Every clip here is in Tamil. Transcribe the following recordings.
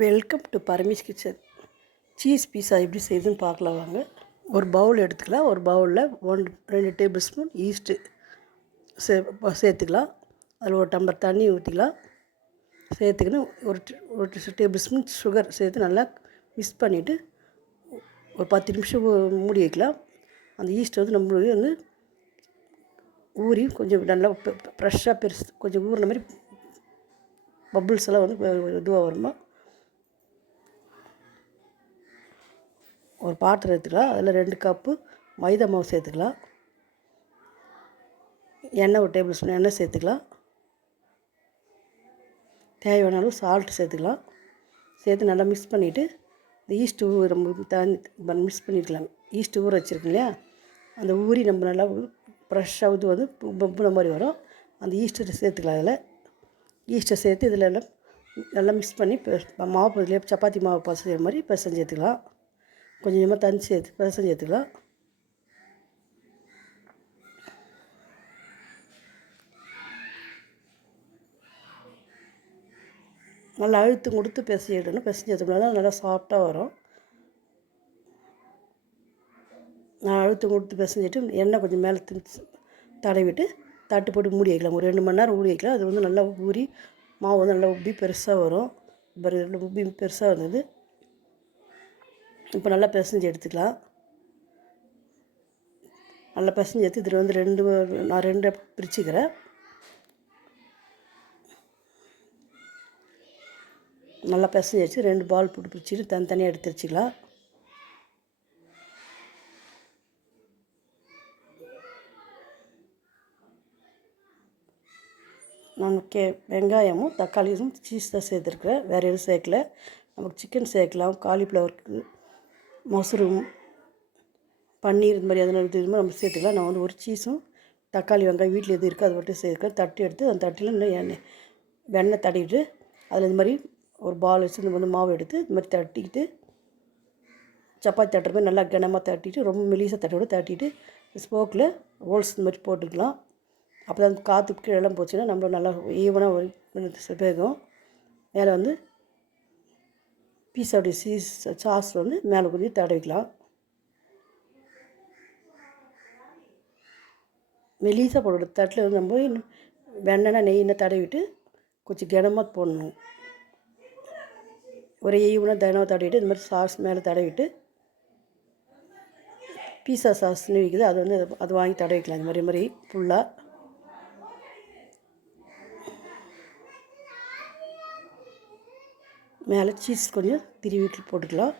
Welcome to Paramesh kitchen. Cheese pizza எப்படி செய்யுதுன்னு பார்க்கலாம் வாங்க. ஒரு பவுல் எடுத்துக்கலாம். ஒரு பவுலில் ஒன் ரெண்டு டேபிள் ஸ்பூன் ஈஸ்ட்டு சே சேர்த்துக்கலாம். அதில் ஒரு டம்பர் தண்ணி ஊற்றிக்கலாம் சேர்த்துக்கின்னு ஒரு ஒரு டேபிள் ஸ்பூன் சுகர் சேர்த்து நல்லா மிக்ஸ் பண்ணிவிட்டு ஒரு பத்து நிமிஷம் மூடி வைக்கலாம். அந்த ஈஸ்ட் வந்து நம்மளுக்கு வந்து ஊறி கொஞ்சம் நல்லா ஃப்ரெஷ்ஷாக பெருசு கொஞ்சம் ஊறின மாதிரி பப்புள்ஸ் எல்லாம் வந்து இதுவாக வருமா? ஒரு பாத்திரம் எடுத்துக்கலாம். அதில் ரெண்டு கப்பு மைதா மாவு சேர்த்துக்கலாம். எண்ணெய் ஒரு டேபிள் ஸ்பூன் எண்ணெய் சேர்த்துக்கலாம். தேவையான அளவு சால்ட் சேர்த்துக்கலாம். சேர்த்து நல்லா மிக்ஸ் பண்ணிவிட்டு இந்த ஈஸ்ட் ஊ தண்ணி மிக்ஸ் பண்ணிக்கலாம் ஈஸ்ட் ஊற வச்சுருக்கோம் இல்லையா? அந்த ஊறி நம்ம நல்லா ஃப்ரெஷ்ஷாக இது வந்து பப்புன மாதிரி வரும். அந்த ஈஸ்ட்டை சேர்த்துக்கலாம் அதில் ஈஸ்ட்டை சேர்த்து இதில் எல்லாம் நல்லா மிக்ஸ் பண்ணி மாவு இதிலே சப்பாத்தி மாவு பசைகிற மாதிரி பிசைஞ்சு எடுத்துக்கலாம். கொஞ்சம் கொஞ்சமாக தண்ணி சேர்த்து பிசைஞ்சு சேர்த்துக்கலாம் நல்லா அழுத்து கொடுத்து பிசையிடணும் பிசைஞ்சு எடுத்தோம்னா நல்லா சாஃப்டாக வரும். நான் அழுத்து கொடுத்து பிசைஞ்சிட்டு எண்ணெய் கொஞ்சம் மேலே திணிச்சு தடவிட்டு தட்டு போட்டு மூடி வைக்கலாம். ஒரு ரெண்டு மணி நேரம் மூடி வைக்கலாம். அது வந்து நல்லா ஊறி மாவு வந்து நல்லா உப்பி பெருசாக வரும். உப்பி பெருசாக வந்தது. இப்போ நல்லா பிசைஞ்சு எடுத்துக்கலாம். நல்லா பிசைஞ்சு எடுத்து இதில் வந்து ரெண்டு நான் ரெண்டு பிரிச்சுக்கிறேன். நல்லா பிசைஞ்சு வச்சு ரெண்டு பால் போட்டு பிரிச்சுட்டு தனித்தனியாக எடுத்து வச்சுக்கலாம். நான் கே வெங்காயமும் தக்காளியும் சீஸ் தான் சேர்த்துருக்குறேன். வேறு எதுவும் சேர்க்கல. நமக்கு சிக்கன் சேர்க்கலாம். காலிஃப்ளவருக்கு மொசரும் பன்னீர் இந்த மாதிரி எதனா இது மாதிரி நம்ம சேர்த்துக்கலாம். நான் வந்து ஒரு சீஸும் தக்காளி வெங்காயம் வீட்டில் எது இருக்கோ அதை மட்டும் சேர்க்கிறேன் தட்டி எடுத்து அந்த தட்டியில் இன்னும் எண்ணெய் வெண்ணெய் தட்டிட்டு அதில் இந்த மாதிரி ஒரு பால் வச்சு இந்த மாதிரி மாவு எடுத்து இந்த மாதிரி தட்டிக்கிட்டு சப்பாத்தி தட்டுற மாதிரி நல்லா கனமாக தட்டிட்டு ரொம்ப மெலிசாக தட்டோட தட்டிட்டு ஸ்போக்கில் ஹோல்ஸ் இந்த மாதிரி போட்டுக்கலாம். அப்போ தான் காற்று கீழெல்லாம் போச்சுன்னா நம்ம நல்லா ஈவனாக வேகும். மேலே வந்து பீஸாவுடைய சீஸ் சாஸ் வந்து மேலே கொஞ்சம் தடவிக்கலாம். மெலிசாக போடுற தட்டில் வந்து நம்ம இன்னும் வெண்ணெய் தடவிட்டு கொஞ்சம் கனமாக போடணும். ஒரே ஈவனாக தினம் தடவிட்டு இந்த மாதிரி சாஸ் மேலே தடவிட்டு பீஸா சாஸ்னு விற்குது அது வந்து அது வாங்கி தடவிக்கலாம். இந்த மாதிரி மாதிரி ஃபுல்லாக மேலே சீஸ் கொஞ்சம் திருவிட்டு போட்டுக்கலாம்.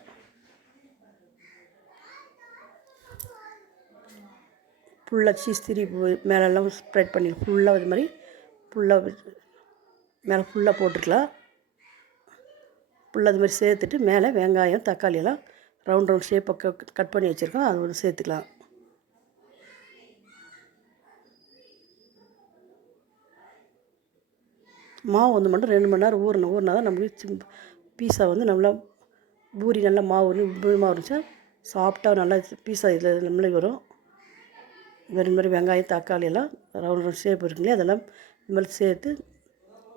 ஃபுல்லாக சீஸ் திருவி மேலெல்லாம் ஸ்ப்ரெட் பண்ணி ஃபுல்லாக இது மாதிரி ஃபுல்லாக மேலே ஃபுல்லாக போட்டுக்கலாம். ஃபுல்லாக அது மாதிரி சேர்த்துட்டு மேலே வெங்காயம் தக்காளி எல்லாம் ரவுண்ட் ரவுண்ட் ஷேப்பை கட் பண்ணி வச்சுருக்கோம் அது வந்து சேர்த்துக்கலாம். மாவு வந்து மட்டும் ரெண்டு மணி நேரம் ஊறணும். ஊறினா தான் நம்மளுக்கு சிம் பீஸா வந்து நல்லா பூரி நல்லா மாவு வந்து மாவு இருந்துச்சா சாஃப்டாக நல்லா பீஸா இதில் நம்மளே வரும். மாதிரி இந்த மாதிரி வெங்காயம் தக்காளி எல்லாம் ரவுண்ட் ரவுண்ட் ஷேப் இருக்குங்களே அதெல்லாம் இந்த மாதிரி சேர்த்து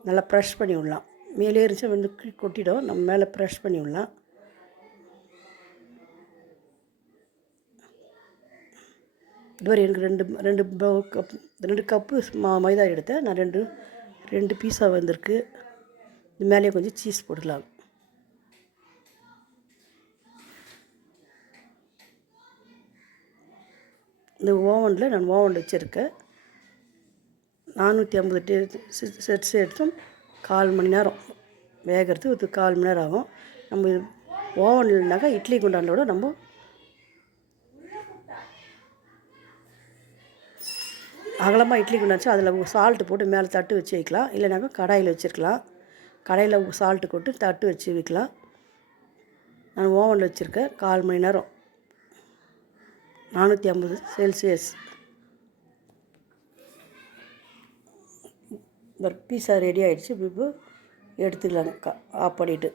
நல்லா ப்ரெஷ் பண்ணி விடலாம். மேலே இருந்துச்சா வந்து கொட்டிடும் நம்ம மேலே ப்ரெஷ் பண்ணி விடலாம். இதுவரை எனக்கு ரெண்டு ரெண்டு பவு கப் ரெண்டு கப்பு மா மைதா எடுத்தேன். நான் ரெண்டு ரெண்டு பீஸா வந்திருக்கு. இது மேலேயே கொஞ்சம் சீஸ் போட்டுக்கலாம். இந்த ஓவனில் நான் ஓவன் வச்சுருக்கேன். நானூற்றி ஐம்பது டே செட்ஸ் எடுத்தும். கால் மணி நேரம். வேகிறது ஒரு கால் மணி நேரம் ஆகும். நம்ம ஓவன் இல்லைனாக்கா இட்லி குண்டானோட நம்ம அகலமாக இட்லி குண்டாச்சு அதில் சால்ட்டு போட்டு மேலே தட்டு வச்சு வைக்கலாம். இல்லைனாக்கா கடாயில் வச்சுருக்கலாம். கடையில் சால்ட்டு போட்டு தட்டு வச்சு வைக்கலாம். நான் ஓவனில் வச்சுருக்கேன். கால் மணி நேரம். நானூற்றி ஐம்பது செல்சியஸ் இந்த பீஸா ரெடி ஆகிடுச்சு இப்போ எடுத்துக்கலாம் கா ஆஃப் பண்ணிவிட்டு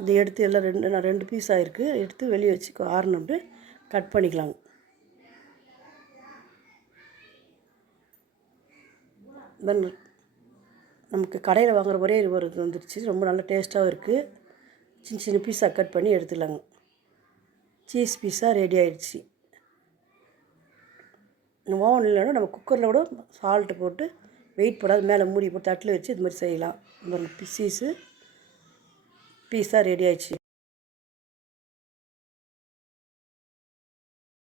இது எடுத்து எல்லாம் ரெண்டு நான் ரெண்டு பீஸ் ஆகிருக்கு எடுத்து வெளியே வச்சு ஆறுனோம்ட்டு கட் பண்ணிக்கலாங்க தென் நமக்கு கடையில் வாங்குற ஒரே ஒரு இது வந்துடுச்சு ரொம்ப நல்ல டேஸ்ட்டாகவும் இருக்குது சின்ன சின்ன பீஸாக கட் பண்ணி எடுத்துடலாங்க. சீஸ் பீஸாக ரெடி ஆயிடுச்சு. ஓவன் இல்லைன்னா நம்ம குக்கரில் கூட சால்ட்டு போட்டு வெயிட் போடாது மேலே மூடி போட்டு தட்டில் வச்சு இது மாதிரி செய்யலாம். இந்த சீஸு பீஸாக ரெடி ஆயிடுச்சு.